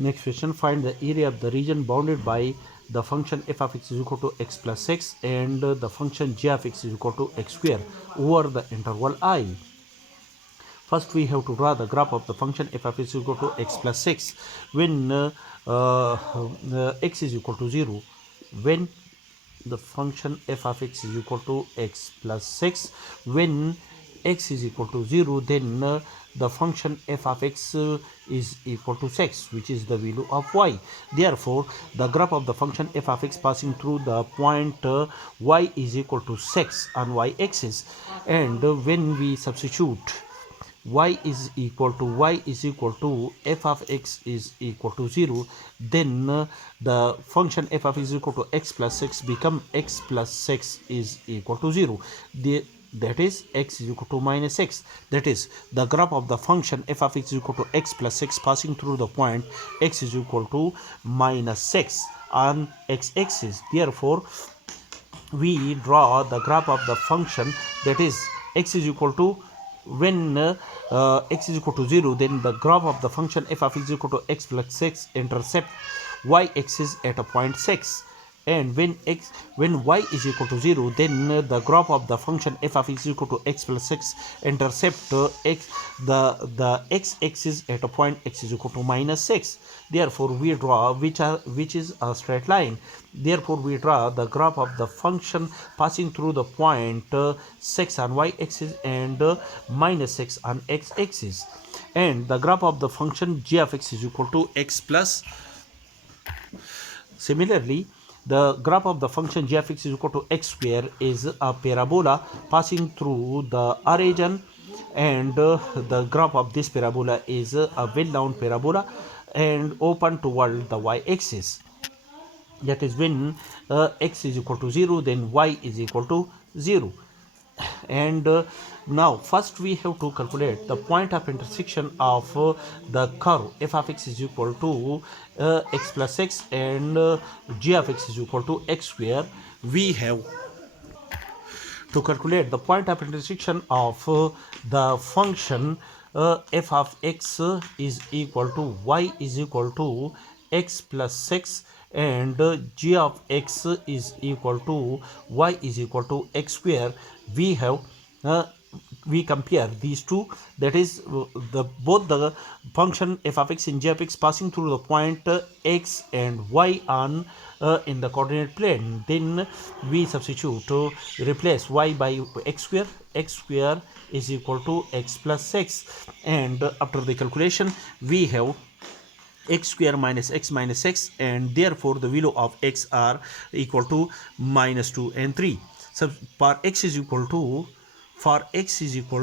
Next question, find the area of the region bounded by the function f of x is equal to x plus 6 and the function g of x is equal to x square over the interval I. First, we have to draw the graph of the function f of x is equal to x plus 6 when x is equal to 0. When the function f of x is equal to x plus 6, when x is equal to 0, then the function f of x is equal to 6, which is the value of y. Therefore, the graph of the function f of x passing through the point y is equal to 6 on y-axis, and when we substitute y is equal to f of x is equal to 0, then the function f of x is equal to x plus 6 become x plus 6 is equal to 0. That is x is equal to minus 6. That is the graph of the function f of x is equal to x plus 6 passing through the point x is equal to minus 6 on x-axis. Therefore, we draw the graph of the function, that is x is equal to, when x is equal to 0, then the graph of the function f of x is equal to x plus 6 intercept y-axis at a point 6, and when y is equal to 0, then the graph of the function f of x is equal to x plus 6 intercept the x-axis at a point x is equal to minus 6. Therefore, we draw which is a straight line. Therefore, we draw the graph of the function passing through the point 6 on y-axis and minus 6 on x-axis, and the graph of the function g of x is equal to x plus. Similarly, the graph of the function g of x is equal to x square is a parabola passing through the origin, and the graph of this parabola is a well-known parabola and open toward the y-axis. That is when x is equal to 0, then y is equal to 0. And now first we have to calculate the point of intersection of the curve f of x is equal to x plus 6 and g of x is equal to x square. We have to calculate the point of intersection of the function f of x is equal to y is equal to x plus 6 and g of x is equal to y is equal to x square. We have we compare these two, that is the both the function f of x and g of x passing through the point x and y on in the coordinate plane. Then we substitute to replace y by x square. X square is equal to x plus 6, and after the calculation we have x square minus x minus 6, and therefore the value of x are equal to minus 2 and 3. So for x is equal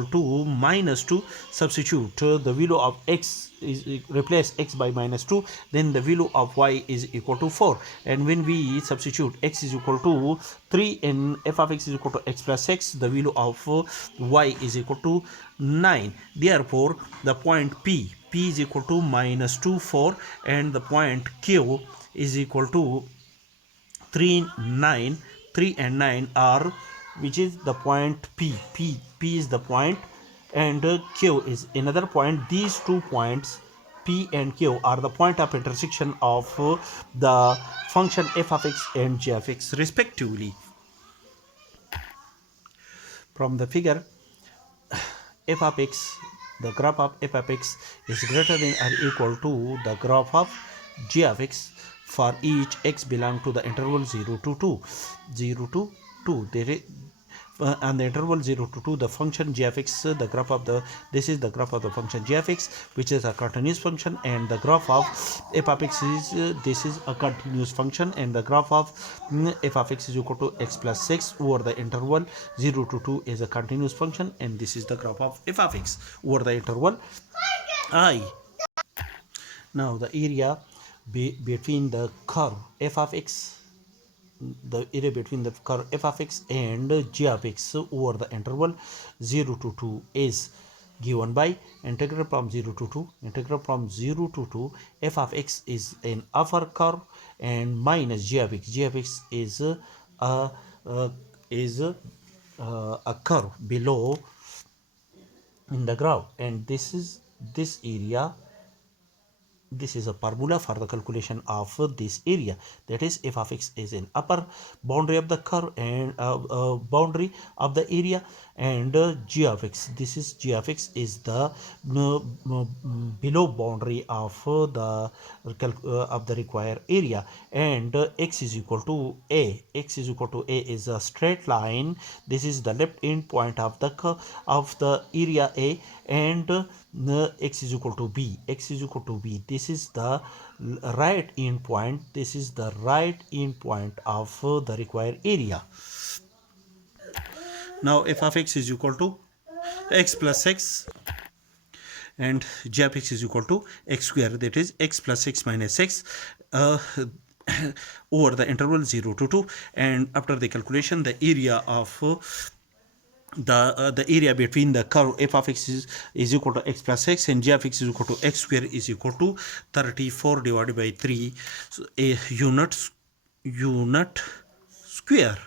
to minus 2, substitute the value of x is replace x by minus 2, then the value of y is equal to 4, and when we substitute x is equal to 3 and f of x is equal to x plus 6, the value of y is equal to 9. Therefore, the point p is equal to minus 2 4, and the point q is equal to 3 9. 3 and 9 are, which is the point p is the point and q is another point. These 2 points p and q are the point of intersection of the function f of x and g of x respectively. From the figure, f of x, the graph of f of x is greater than or equal to the graph of g of x for each x belong to the interval 0 to 2. 0 to 2. There is on the interval 0 to 2, the function g of x, the graph of the, this is the graph of the function g of x, which is a continuous function, and the graph of f of x is this is a continuous function, and the graph of f of x is equal to x plus 6 over the interval 0 to 2 is a continuous function, and this is the graph of f of x over the interval I. Now the area between the curve f of x, the area between the curve f of x and g of x over the interval 0 to 2 is given by integral from 0 to 2. Integral from 0 to 2, f of x is an upper curve and minus g of x. G of x is a curve below in the graph, and this is this area this is a formula for the calculation of this area, that is f of x is an upper boundary of the curve and boundary of the area, and g of x, this is g of x is the below boundary of the required area, and x is equal to a. X is equal to a is a straight line. This is the left end point of the of the area a, and x is equal to b. X is equal to b, this is the right end point. This is the right end point of the required area. Now f of x is equal to x plus x, and g of x is equal to x square, that is x plus x minus x, over the interval 0 to 2. And after the calculation, the area of the area between the curve f of x is equal to x plus x, and g of x is equal to x square is equal to 34 divided by 3, so a unit square.